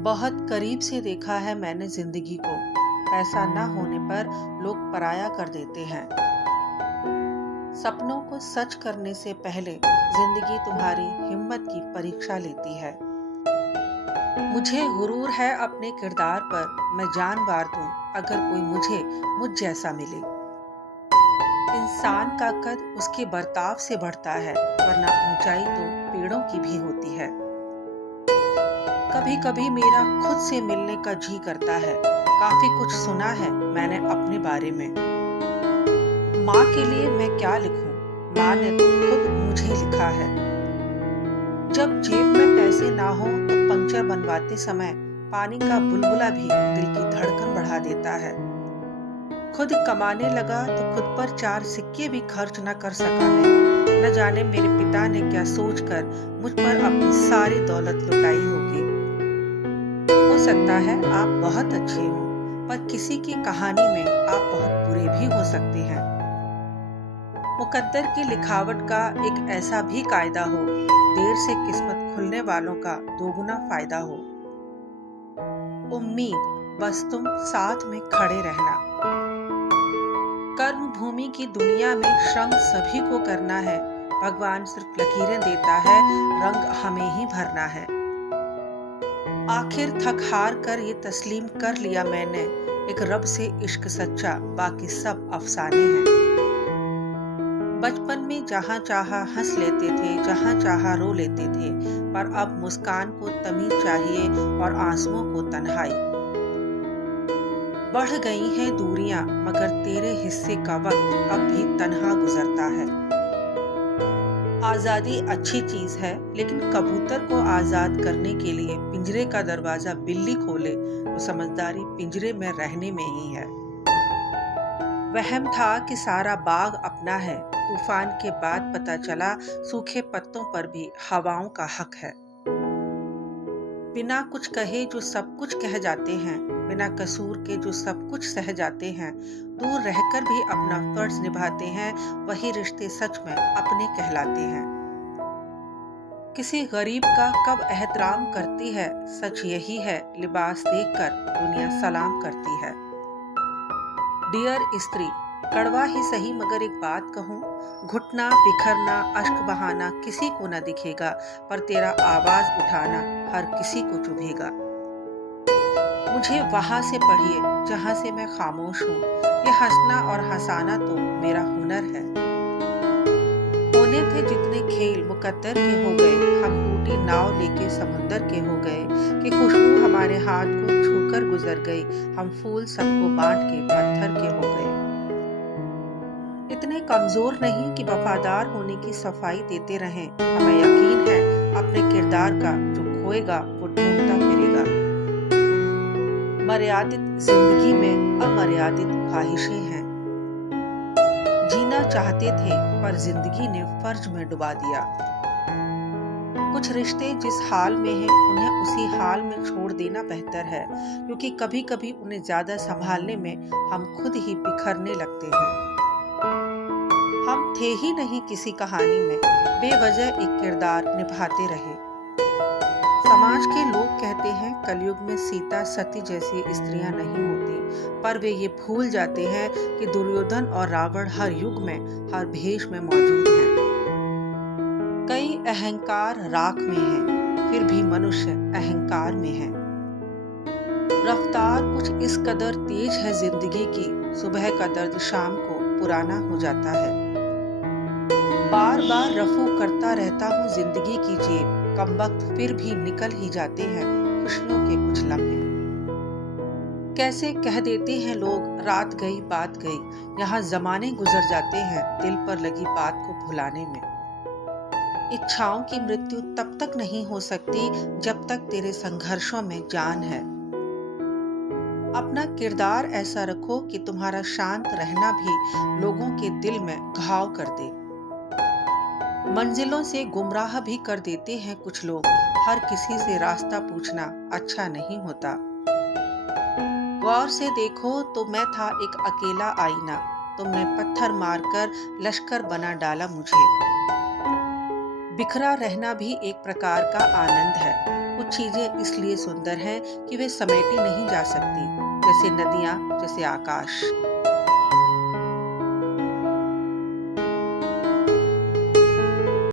बहुत करीब से देखा है मैंने जिंदगी को। पैसा ना होने पर लोग पराया कर देते हैं। सपनों को सच करने से पहले जिंदगी तुम्हारी हिम्मत की परीक्षा लेती है। मुझे गुरूर है अपने किरदार पर, मैं जान वार दूं अगर कोई मुझ जैसा मिले। इंसान का कद उसके बर्ताव से बढ़ता है, वरना ऊंचाई तो पेड़ों की भी होती है। कभी कभी मेरा खुद से मिलने का जी करता है। काफी कुछ सुना है मैंने अपने बारे में। माँ के लिए मैं क्या लिखूं, माँ ने तो खुद मुझे लिखा है। जब जेब में पैसे ना हो तो पंक्चर बनवाते समय पानी का बुलबुला भी दिल की धड़कन बढ़ा देता है। खुद कमाने लगा तो खुद पर 4 सिक्के भी खर्च न कर सका मैं। न जाने मेरे पिता ने क्या सोचकर मुझ पर अपनी सारी दौलत लुटाई होगी। हो सकता है आप बहुत अच्छे हो, पर किसी की कहानी में आप बहुत बुरे भी हो सकते हैं। मुकद्दर की लिखावट का एक ऐसा भी कायदा हो, देर से किस्मत खुलने वालों का दोगुना फायदा हो। उम्मीद बस तुम साथ में खड़े रहना। कर्म भूमि की दुनिया में श्रम सभी को करना है। भगवान सिर्फ लकीरें देता है, रंग हमें ही भरना है। आखिर थक हार कर ये तस्लीम कर लिया मैंने, एक रब से इश्क सच्चा, बाकी सब अफसाने हैं। बचपन में जहाँ चाहा हंस लेते थे, जहाँ चाहा रो लेते थे, पर अब मुस्कान को तमीज चाहिए और आंसुओं को तन्हाई। बढ़ गई हैं दूरियां, मगर तेरे हिस्से का वक्त अब भी तन्हा गुजरता है। आजादी अच्छी चीज है, लेकिन कबूतर को आजाद करने के लिए पिंजरे का दरवाजा बिल्ली खोले तो समझदारी पिंजरे में रहने में ही है। वहम था कि सारा बाग अपना है, तूफान के बाद पता चला सूखे पत्तों पर भी हवाओं का हक है। बिना कुछ कहे जो सब कुछ कह जाते हैं, बिना कसूर के जो सब कुछ सह जाते हैं, दूर रहकर भी अपना फर्ज निभाते हैं, वही रिश्ते सच में अपने कहलाते हैं। किसी गरीब का कब एहतराम करती है, सच यही है लिबास देखकर दुनिया सलाम करती है। डियर स्त्री, कड़वा ही सही मगर एक बात कहूँ, घुटना बिखरना अश्क बहाना किसी को न दिखेगा, पर तेरा आवाज उठाना हर किसी को चुभेगा। मुझे वहां से पढ़िए जहां से मैं खामोश हूँ, ये हंसना और हंसाना तो मेरा हुनर है। होने थे जितने खेल मुकद्दर के हो गए, हम टूटी नाव लेके समुंदर के हो गए, कि खुशबू हमारे हाथ को छूकर गुजर गई, हम फूल सबको बांट के पत्थर के हो गए। इतने कमजोर नहीं कि वफादार होने की सफाई देते रहें, हमें यकीन है अपने किरदार का, जो खोएगा वो ढूंढता फिरेगा। मर्यादित जिंदगी में अमर्यादित ख्वाहिशें हैं। जीना चाहते थे पर जिंदगी ने फर्ज में डुबा दिया। कुछ रिश्ते जिस हाल में हैं उन्हें उसी हाल में छोड़ देना बेहतर है, क्योंकि कभी कभी उन्हें ज्यादा संभालने में हम खुद ही बिखरने लगते हैं। हम थे ही नहीं किसी कहानी में, बेवजह एक किरदार निभाते रहे। समाज के लोग कहते हैं कलयुग में सीता सती जैसी स्त्रियां नहीं होती, पर वे ये भूल जाते हैं कि दुर्योधन और रावण हर युग में हर भेष में मौजूद हैं। कई अहंकार राख में है, फिर भी मनुष्य अहंकार में है। रफ्तार कुछ इस कदर तेज है जिंदगी की, सुबह का दर्द शाम को पुराना हो जाता है। बार बार रफू करता रहता हूँ जिंदगी की जेब, कमबख्त फिर भी निकल ही जाते हैं खुशियों के कुछ लम्हे। कैसे कह देते हैं लोग रात गई बात गई, यहाँ जमाने गुजर जाते हैं दिल पर लगी बात को भुलाने में। इच्छाओं की मृत्यु तब तक नहीं हो सकती जब तक तेरे संघर्षों में जान है। अपना किरदार ऐसा रखो कि तुम्हारा शांत रहना भी लोगों के दिल में घाव कर दे। मंजिलों से गुमराह भी कर देते हैं कुछ लोग, हर किसी से रास्ता पूछना अच्छा नहीं होता। गौर से देखो तो मैं था एक अकेला आईना, तुमने पत्थर मारकर लश्कर बना डाला मुझे। बिखरा रहना भी एक प्रकार का आनंद है। कुछ चीजें इसलिए सुंदर हैं कि वे समेटी नहीं जा सकती, जैसे नदियाँ, जैसे आकाश।